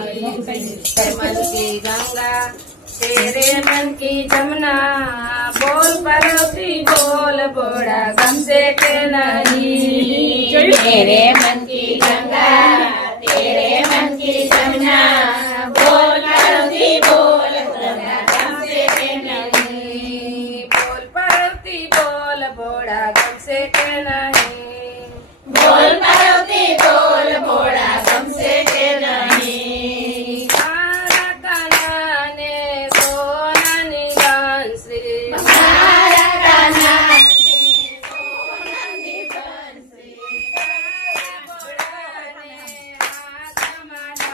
मन की गंगा तेरे मन की जमुना बोल पार्वती बोल बोड़ा गम से के नहीं मेरे मन की गंगा तेरे मन की जमुना बोल पार्वती बोल बोड़ा गम से के नहीं बोल पार्वती बोल बोड़ा गम से के नहीं बोल पार्वती बोल बोड़ा गम से के नहीं मारा कानाने सोनानी बंसी मारा कान्हा ने सोनानी बंसी मारा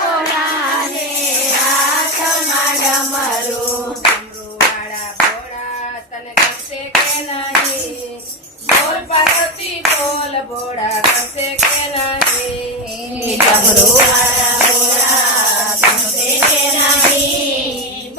बोलाने हाथમાં ડમરું वाड़ा बोड़ा तने गम से के नहीं बोल पार्वती बोल बोड़ा गम से के नहीं डमरू वाला बोला गमसे के नहीं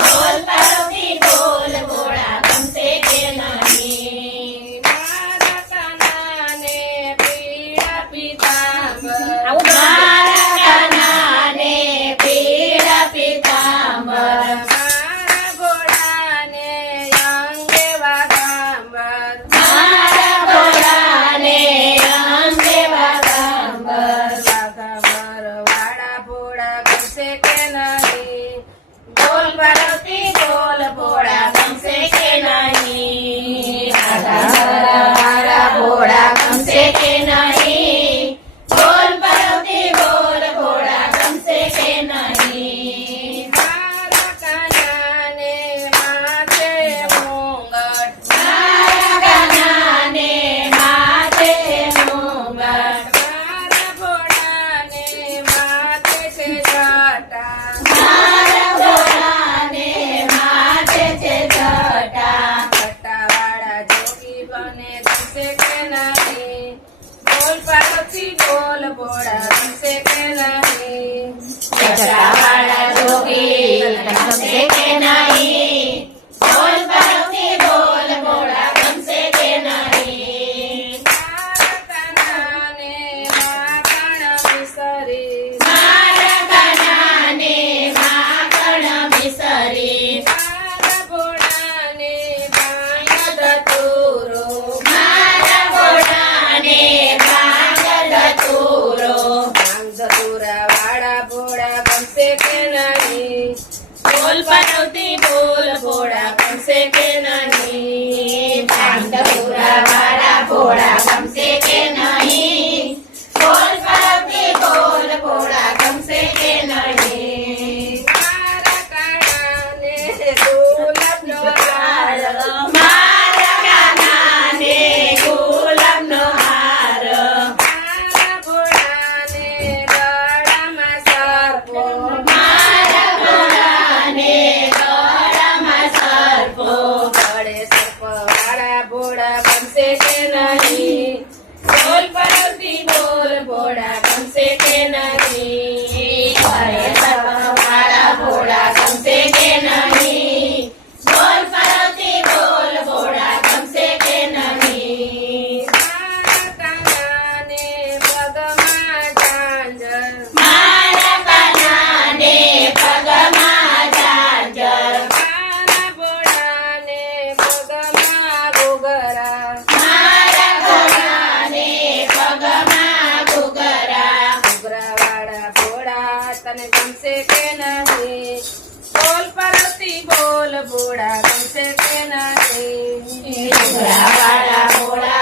बोल पार्वती बोल बोड़ा गमसे के नहीं मारा कानाने पीड़ा पीतांबर मारा कान्हा ने पीड़ा पीतांबर मारा बोड़ाने अंगे वागांबर मारा बोलाने अंगे वागांबर वागांबर वाड़ा बोड़ा गम से के नहीं बोल पार्वती बोल बोड़ा गम से के नहीं वाला बोड़ा गमसे के नहीं बोल पार्वती बोल बोड़ा गमसे के नहीं मारा कानाने माथे मुंगट मारा कान्हा ने माथे मुंगट मारा बोड़ाने माथे से जाटा मारा बोलाने माथे से जटा वाड़ा जोगी बने गम से के नहीं बोल पार्वती बोल बोड़ा गम से के नहीं वाला जोगी गमसे के नहीं बोल पार्वती बोल बोड़ा गमसे के नहीं मारा कानाने माखण बिसरी मारा कान्हा ने माखण बिसरी मारा बोड़ाने भांग धतूरो मारा बोलाने भांग धतूरो भांग धतूरा वाड़ा बोड़ा गम से के नहीं बोल पार्वती बोल बोड़ा गम से के नहीं भांग धतूरा वाला बोड़ा गमसे के नहीं बोल पार्वती बोल बोड़ा गमसे के नहीं मारा कानाने गुलाब नो हार मारा कान्हा ने गुलाबनो हार मारा बोड़ाने गळाમાં सर्पो मारा बोलाने गळाમાં सर्पो गळे सर्प वाड़ा बोड़ा गम से के नहीं बोल पार्वती बोल बोड़ा गम से के नहीं गळे सर्प वाला बोड़ा गमसे के नहीं बोल पार्वती बोल बोड़ा गमसे के नहीं मारा कानाने पगमा झांझर मारा कान्हा ने पगમાં ઝાંઝર मारा बोड़ाने पगमा गोगरा મારા ઘોડાને પગમાં ઘૂઘરા घुघरा वाड़ा बोड़ा तने गम से के नहीं बोल पार्वती बोल बोड़ा गम से के नहीं ઘૂઘરા વાળા બોળા